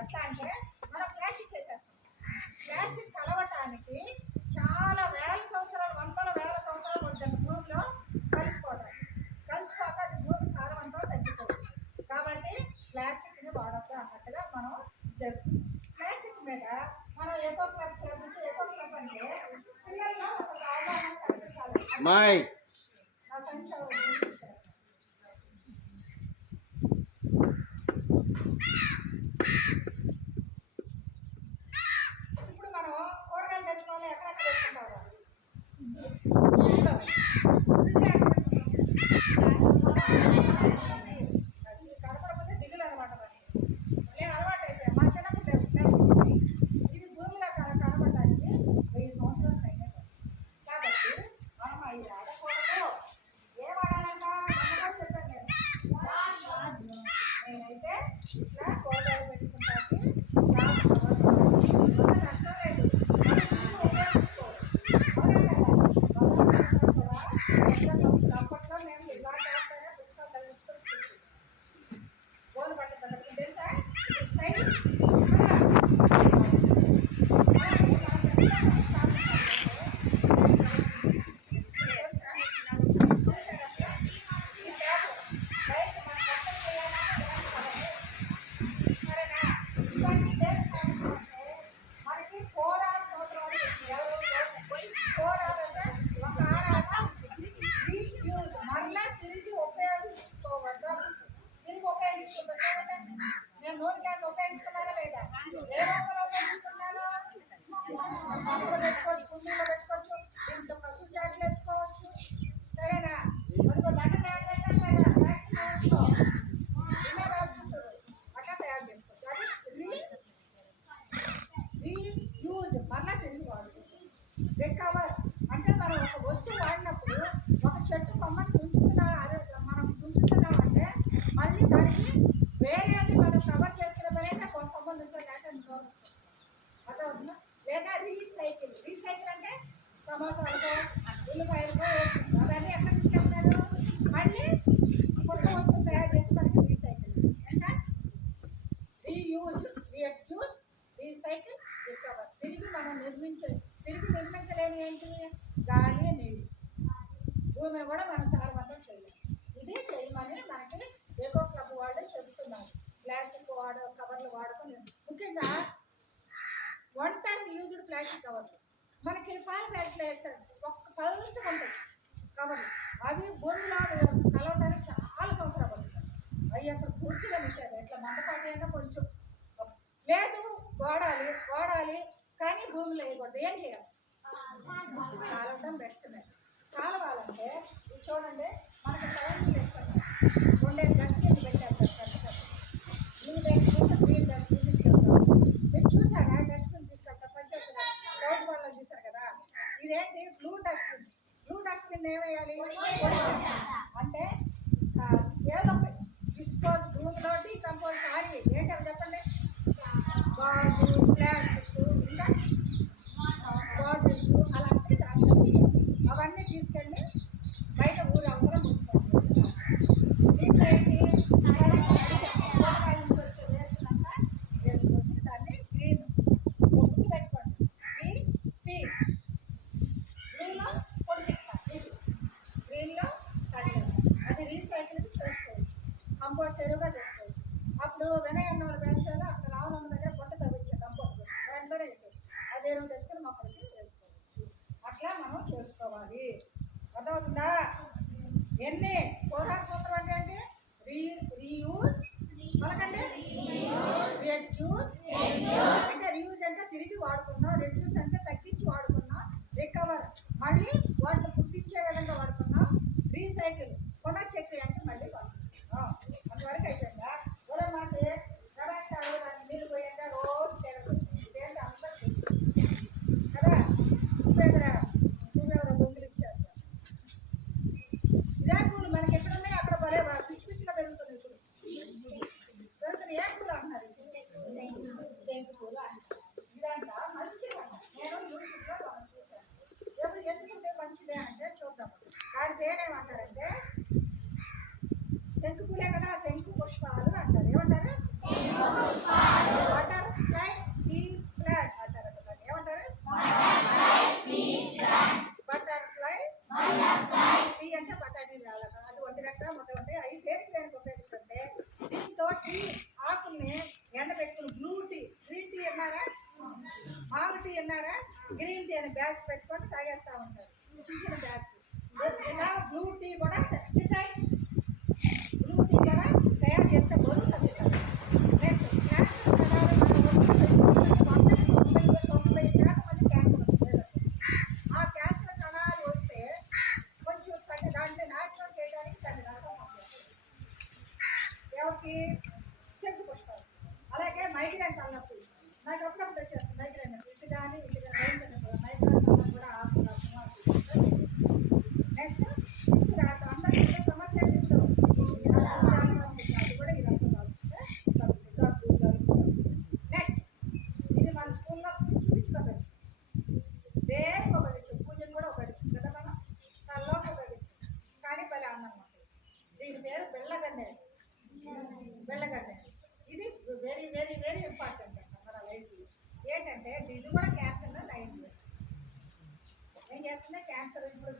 ఎట్లా అంటే మనం ప్లాస్టిక్ చేసేస్తాం. ప్లాస్టిక్ కలవటానికి చాలా వేల సంవత్సరాలు, వందల వేల సంవత్సరాలు పడుతుంది భూమిలో కలిసిపోవడానికి. కలిసిపోక అది భూమి సారవంతం తగ్గిపోతుంది. కాబట్టి ప్లాస్టిక్ని వాడద్దు అన్నట్టుగా మనం చేస్తున్నాం. ప్లాస్టిక్ మీద మనం ఎకో క్లబ్ అంటే పిల్లల్లో ఒక అవగాహన కల్పించాలి. నా సంఖ్య ఇప్పుడు మనం కూరగాయలు తెచ్చుకోవాలి. ఎక్కడెక్కడ తెచ్చుకుంటారు? కనపడకపోతే దిగులు అనమాట. నేను అలవాటు అయిపోయాను. మా చిన్నప్పుడు ఇది భూమిలో కనపడడానికి 1000 సంవత్సరాలు అయినాయి. కాబట్టి మనం అవి వాడకూడదు. ఏ వాడాలంట అన్నగా చెప్పాను నేను. నేనైతే ఇట్లా కూరగాయలు పెట్టుకుంటానికి అప్పట్లో మేము ఇలా చేస్తానే పుస్తకాలు చదివించుకొని గోలు పట్టుకుంటాం. తెలుసా స్టైల్ నేను నూనె గ్యాస్ ఉపయోగిస్తున్నానా లేదా? ఏ రూపంలో ఉపయోగిస్తున్నాను? పెట్టుకోవచ్చు, కుండీలో పెట్టుకోవచ్చు, దీంట్లో పసుపు చాట్లు వేసుకోవచ్చు. సరేనా? అదిగో లండన్ అట్లా తయారు చేసుకోవచ్చు. అది రీయూజ్, మళ్ళా తిరిగి వాడుకోవచ్చు. రికవర్ అంటే మనం ఒక వస్తువు వాడినప్పుడు ఒక చెట్టు కొమ్మని మనం తుంచుతున్నామంటే మళ్ళీ దానికి వేరేది మనం కవర్ చేసుకున్న పైన కొంత కొమ్మలు నుంచో అర్థమవుతుందా? లేదా రీసైకిల్. రీసైకిల్ అంటే సమోసాలకో ఉల్లిపాయలకో అవన్నీ ఎక్కడ తీసుకెళ్తారు? మళ్ళీ కొత్త వస్తువు తయారు చేసుకోవడానికి రీసైకిల్. అంటే రీయూజ్, రీయూజ్, రీసైకిల్, రికవర్. తిరిగి నిర్మించలేని ఏంటి? గాలి, నీరు. భూమిని కూడా మనం సారవంతం చేయాలి. ఇది చేయమని మనకి ఎకో క్లబ్ వాళ్ళు చెబుతున్నారు. ప్లాస్టిక్ కవర్లు వాడుకొని ముఖ్యంగా 1 టైం యూజ్డ్ ప్లాస్టిక్ కవర్లు మనకి ఫాస్ట్ ఎట్లా వేస్తారు? ఒక్క పలుచగా ఉంటాయి కవర్లు. అవి భూమిలో కలవడానికి చాలా సంవత్సరాలు పడుతుంది. అవి అసలు పూర్తిగా మిషారు. ఎట్లా మందపాటి అయినా కొంచెం లేదు వాడాలి కానీ భూమిలో వేయకూడదు. ఏం చేయాలి? కాలవడం బెస్ట్. కాలవాలంటే ఇది చూడండి, మనకి టైంలు ఇస్తాను. 2 డస్ట్బిన్ పెట్టారు. బ్లూ డస్ట్బిన్, గ్రీన్ డస్ట్బిన్ తీసుకెళ్తాం. మీరు చూసారా డస్ట్బిన్ తీసుకెళ్తాం? పంచాయతీ రోడ్డు వాళ్ళు చూసారు కదా. ఇదేంటి? Blue dustbin. బ్లూ డస్ట్బిన్ ఏమేయాలి అంటే ఏదో డిస్పోజ్, భూమిలో డీకంపోజ్ సారీ ఏంటని చెప్పండి. గాజు, ప్లాస్టిక్, ఇంకా బాటిల్స్ అలాంటివి దాంట్లో అవన్నీ తీసుకెళ్ళి బయట ఊరు అవసరం ఉంచుకోండి. దీంట్లో ఏంటి? వేసుకొచ్చి దాన్ని గ్రీన్ గుర్తు పెట్టుకోండి. పీస్ గ్రీన్లో పొడి చెప్తాను, గ్రీన్లో కడిగి అది రీసైకిల్ చేసుకోవచ్చు. కంపోస్ట్ ఎరువుగా చేసుకోవచ్చు. అప్పుడు వినయన్న వాళ్ళ వ్యవసాయంలో అక్కడ రావడం దగ్గర పొట్ట తగ్గించే కంపోస్ట్ దాంట్లోనే వేసుకోవచ్చు. అది ఎరువు తెచ్చుకొని మొక్కలకి వేసుకోవచ్చు. అట్లా మనం చేసుకోవాలి. అర్థమవుతుందా? ఎన్ని పోరాట సూత్రం అంటే ఏంటి? రీయూజ్ పలకండి. రెడ్యూస్ అంటే రీయూజ్ అంటే తిరిగి వాడుకున్నాం, రెడ్యూస్ అంటే తగ్గించి వాడుకున్నాం, రికవర్ మళ్ళీ వాటిని పుట్టించే విధంగా వాడుకున్నాం, రీసైకిల్ పునర్చక్రి అంటే మళ్ళీ వాడుకున్నాం. అంతవరకు అయిపోయిందా? మనకి గడాక్షాలు దాన్ని నీళ్ళు పోయాక రోజు తిరగదు. ఇదేంటి అందరూ కదా. నువ్వెవరో దొంగిలి ఇచ్చారు. దేనేమంటారంటే శంకు పూలే కదా, శంకు పుష్పాలు అంటారు. ఏమంటారు? బటర్ఫ్లై బీ ప్లాంట్ అంటారు. ఏమంటారు? బటర్ఫ్లై బీ అంటే బటానీ అది ఒంటి రెక్క మొత్తం ఉంటాయి. అవి దేనికి దేనికి ఉపయోగిస్తుంటే దీంతో టీ ఆకుల్ని ఎండబెట్టుకుని బ్లూ టీ, గ్రీన్ టీ అన్నారా, మామూలు టీ అన్నారా, గ్రీన్ టీ అని బ్యాగ్స్ పెట్టుకొని తాగేస్తూ ఉంటారు. చిన్న చిన్న బ్యాగ్స్. ఇలా బ్లూ టీ కూడా బ్లూ టీ కూడా తయారు చేస్తే బరువు తగ్గుతారు. నెక్స్ట్ క్యాన్సర్ కణాలు మన 90 మంది క్యాన్సర్ వస్తుంది. ఆ క్యాన్సర్ కణాలు వస్తే కొంచెం దాంట్లో నాశనం చేయడానికి దాన్ని రసం ఎవరికి? శంకు పుష్పాలు. అలాగే మైగ్రేన్ తలనొప్పి నాకు అప్పుడప్పుడు వచ్చేస్తుంది. మైగ్రేన్ ఇటు కానీ మైగ్రేన్ తలనొప్పి కూడా ఆకు రసం. నెక్స్ట్ అందరికీ సమస్య అది కూడా ఈ రసం నెక్స్ట్ ఇది మన స్కూల్లో పిచ్చి పిచ్చి కదా, దేనికి ఉపయోగించు, పూజను కూడా ఉపయోగించు కదా, మనం తల్లోకి ఉపయోగించు. కానీ భలే అన్నమాట. దీని పేరు బెల్లగన్నేరు. బెల్లగన్నేరు ఇది వెరీ వెరీ వెరీ ఇంపార్టెంట్ అంట మన లైఫ్లో. ఏంటంటే ఇది కూడా క్యాన్సర్లో 90 ఏం చేస్తుంది? క్యాన్సర్ ఇప్పుడు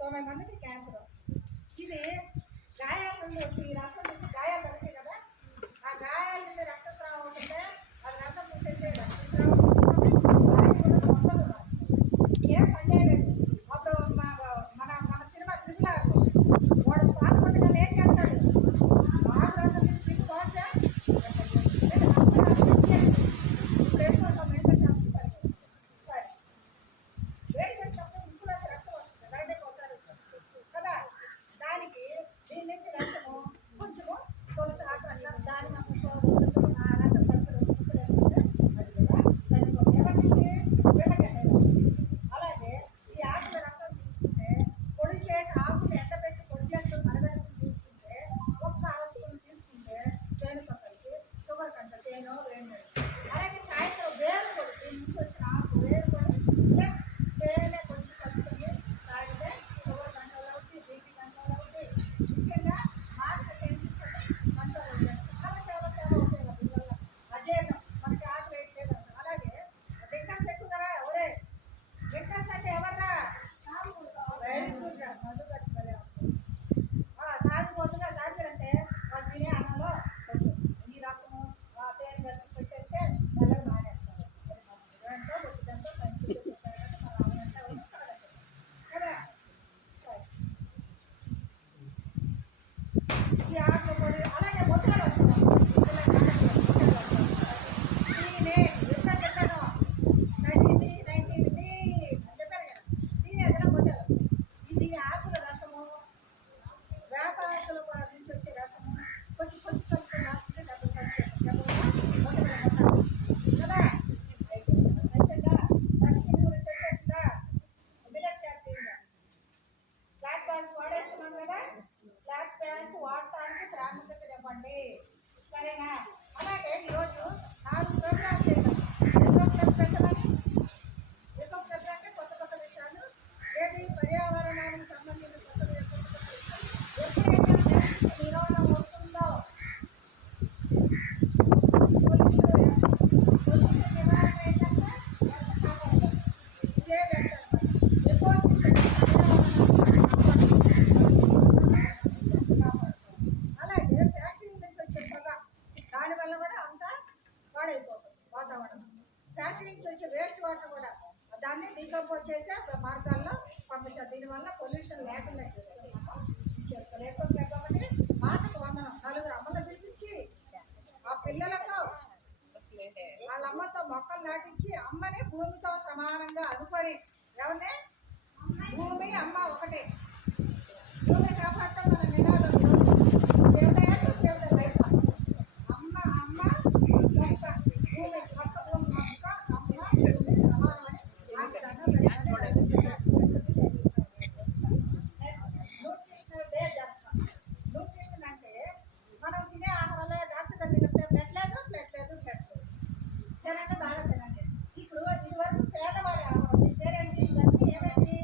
100 మందికి క్యాన్సర్ వస్తుంది. ఇది గాయాల నుండి ఈ రసం తీసి గాయాలు తగ్గుతాయి కదా, ఆ గాయాల నుండి రక్తస్రావం అవుతుంటే అది రసం తీసేస్తే రక్తస్రావం ఏం పనిచేయలేదు. అప్పుడు మన మన సినిమా త్రిపులారు వాడు పాల్గొండగా ఏం చేస్తాడు? బాగా రసం తీసి మీకు పోతే ఇప్పుడు ఎక్కువ మెడికల్ షాప్ సరే వేడి చేసినప్పుడు ఇంట్లో రక్తం వస్తుంది, బయటకు ఒకసారి కదా. దానికి దీని నుంచి రసము కొంచెము తులసి ఆకు అట్లా దాని ఆ రసం కలుపులు అది కూడా దానికి ఎవరికి వెళ్ళగలేదు. అలాగే ఈ ఆకుల రసం తీసుకుంటే పొడి చేసి ఆకులు ఎండబెట్టి పొడి చేసుకుని మరబెట్టుకుని తీసుకుంటే ఒక్క ఆకులు తీసుకుంటే తేనె పక్కడికి షుగర్ కంట తేనో వేడి. అలాగే సాయంత్రం వేరు పొడి దీని నుంచి వచ్చిన ఆకు వేరు పొడి ప్లస్ తేనె కొంచెం కలుపుకొని తాగితే షుగర్ కంట్రోల్ అవుతుంది, బీపీ కంట్రోల్ అవుతుంది, ముఖ్యంగా మానసిక టెన్షన్ కంట్రోల్ అవుతుంది. చాలా చాలా చాలా ఉంటాయి దీనివల్ల. అజీర్ణం మనకి ఆకలి వేయట్లేదు. అలాగే డ్రింకర్స్ ఎక్కువ కదా, ఎవరే డ్రింకర్స్ అంటే ఎవర్రా? వెరీ గుడ్ రా, మధు కట్టుకోలే తాగిపోతున్నా తాగారంటే వాళ్ళు తినే అన్నంలో కొంచెం ఈ రసము తేనె కలిపి పెట్టేస్తే వాళ్ళకి మానేస్తారు. ఎంతో వచ్చిందంతో సంఖ్యలో చెప్పారు కదా, మన అవునంటే అవును కాదంటే కదా. ఈ ఆటలు పొడి అలాగే మొదలు వస్తున్నాం ఇది ఆకుల రసము, వేప ఆకుల నుంచి వచ్చే రసము కొంచెం కొంచెం కొంచెం రాస్తే డబ్బులు మొదలు కదా. అయిపోయిందా? రసం గురించి వచ్చేసిందా? మిలెట్ చేస్తుందా? బ్లాక్ ప్యాంట్స్ వాడేస్తున్నాం కదా, బ్లాక్ ప్యాంట్స్ వాడటానికి ప్రాముఖ్యత ఇవ్వండి, సరేనా? అలాగే ఈరోజు 4 ప్రోగ్రామ్స్ చేద్దాం. ఎకో క్లబ్ పెట్టమని. ఎకో క్లబ్ అంటే కొత్త కొత్త విషయాలు, ఏది పర్యావరణానికి సంబంధించిన కొత్త విషయాలు. ఎప్పుడైతే ప్లాస్టిక్ నిరోధం వస్తుందో పొల్యూషన్ నివారణ ఏంటంటే కాపాడాలి. ఇదే పెడతారు ఎకో సిస్టమ్ అలాగే ఫ్యాక్టరీ నుంచి వచ్చే పొగ దానివల్ల కూడా అంతా పాడైపోతుంది వాతావరణం. ఫ్యాక్టరీ నుంచి వచ్చే వేస్ట్ వాటర్ కూడా దాన్ని డీకంపోజ్ చేసే మార్గాల్లో పంపించాలి. దీనివల్ల పొల్యూషన్ లేకుండా చేసుకోవాలి. లేకపోతే మాటకు వందనం 4 అమ్మలు పిలిపించి ఆ పిల్లలతో వాళ్ళ అమ్మతో మొక్కలు నాటించి అమ్మని భూమితో సమానంగా అనుకొని ఎవరిని భూమి అమ్మ ఒకటే. భూమి కాపాడటం మన నినాదం. సేవ లైఫ్ అమ్మ అమ్మ మొక్క భూమి మొక్క భూమి మొక్క అమ్మ భూమి సమానం అని న్యూట్రిషనల్ డే జరుపుతాం. న్యూట్రిషన్ అంటే మనం తినే ఆహారంలో డాక్టర్ దగ్గర చెప్తే పెట్టలేదు తినండి బాగా తినండి. ఇప్పుడు ఇదివరకు పేదవాడి ఆహారం పేరేంటి? ఇవన్నీ ఏమేంటి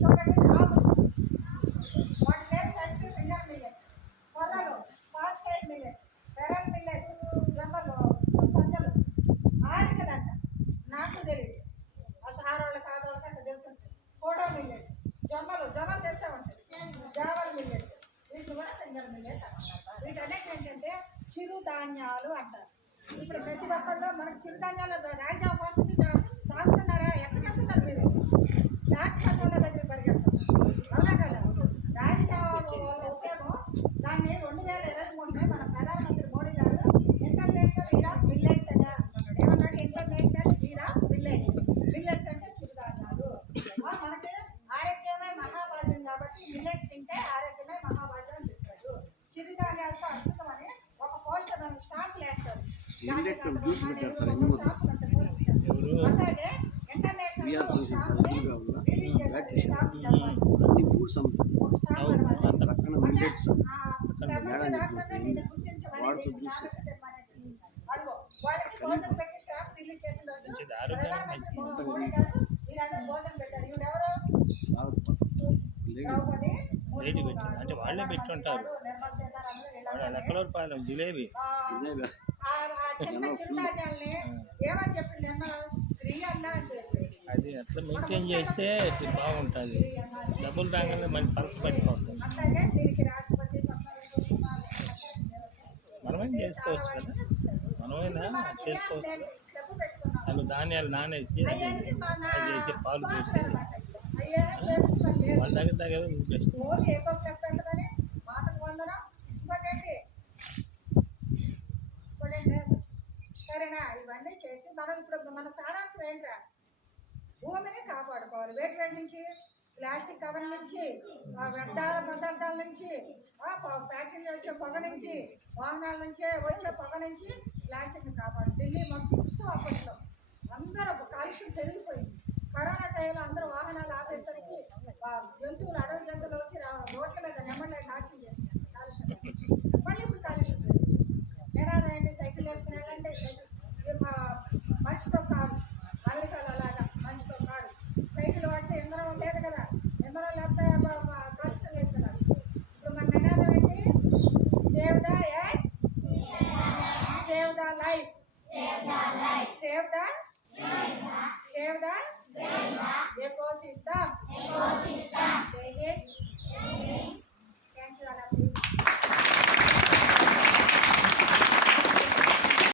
చూడండి. ఆకులు సింగల్ మిల్లెట్ అంటారు. వీటన్నిటి ఏంటంటే చిరుధాన్యాలు అంటారు. ఇప్పుడు ప్రతి ఒక్కళ్ళు మనకు చిరుధాన్యాలు రాగి జావ పోస్తుంది తాగుతున్నారా? ఎక్కడికి వెళ్తున్నారు మీరు? చాట్ మసాలా దగ్గర పరిగెడుతున్నారు, అవునా కదా? రాగి జావ వల్ల ఉపయోగం దాన్ని 2023 మన ప్రధానమంత్రి మోడీ గారు ఇంటర్నేషనల్ ఇయర్ ఆఫ్ మిల్లెట్స్ అని అంటున్నాడు. ఏమన్నాడు? International year of millets. Millets అంటే చిరుధాన్యాలు. మనకి ఆరోగ్యమే మహాభాగ్యం కాబట్టి మిల్లెట్స్ తింటే ఆరోగ్యమే మహాభాగ్యం అని చెప్తాడు. చిరుధాన్యాలతో అద్భుతమని ఒక పోస్టర్ మనకు స్టాంపులు వేస్తారు. అట్లాగే ఇంటర్నేషనల్ స్టాంపుని రిలీజ్ చేస్తారు. స్టాంపు అన్ని ఫుడ్స్ ఒక స్టాంప్ అనమాట. పక్కన మిల్లెట్స్ ప్రపంచవ్యాప్తంగా దీన్ని గుర్తించమని దీన్ని స్టాంపు తెమ్మని. అదిగో వాళ్ళకి భోజనం పెట్టి స్టాంప్ రిలీజ్ చేసిన రోజు ప్రధానమంత్రి మోడీ గారు వీళ్ళందరూ భోజనం పెట్టారు. ఈవిడెవరు? ద్రౌపది ముర్ము గారు. అంటే వాళ్ళే పెట్టుకుంటారు. నిర్మలా సీతారామన్ ఎక్కడో పాలెం జిలేబీ ఆ చిన్న చిరుధాన్యాలని ఏమని చెప్పింది? నిర్మలా శ్రీ అన్న అని చెప్పి అది అట్లా మెయింటైన్ చేస్తే బాగుంటుంది. డబ్బులు రాగానే మన పలక పడిపోతుంది. అట్లాగే దీనికి రాష్ట్రపతి మనమేం చేసుకోవచ్చు కదా, మనమైనా చేసుకోవచ్చు. డబ్బు పెట్టుకున్నాం. అవి ధాన్యాలు నానేసి అది చేసి పాలు పోసి అయ్యే చేపించుకోలేదు. వాళ్ళ దగ్గర దగ్గర బెస్ట్. ఓన్లీ ఏకో చెప్పండి మాటకు వందనం. ఇంకోటేంటి? సరేనా? ఇవన్నీ చేసి మనం ఇప్పుడు మన సారాంశం ఏంట్రా? భూమిని కాపాడుకోవాలి. వేటి నుంచి? ప్లాస్టిక్ కవర్ నుంచి, వ్యర్థాల పదార్థాల నుంచి, ఫ్యాక్టరీలో వచ్చే పొగ నుంచి, వాహనాల నుంచి వచ్చే పొగ నుంచి ప్లాస్టిక్ని కాపాడు. ఢిల్లీ మొత్తం అప్పట్లో అందరూ కాలుష్యం పెరిగిపోయింది. కరోనా టైంలో అందరూ వాహనాలు ఆపేసరికి జంతువులు, అడవి జంతువులు వచ్చి రోడ్ల మీద నెమ్మదిగా కాలుష్యం చేస్తున్నారు. కాలుష్యం మళ్ళీ ఇప్పుడు కాలుష్యం పెరిగింది. ఏడాది సైకిల్ వేసుకుని వెళ్ళంటే సైకిల్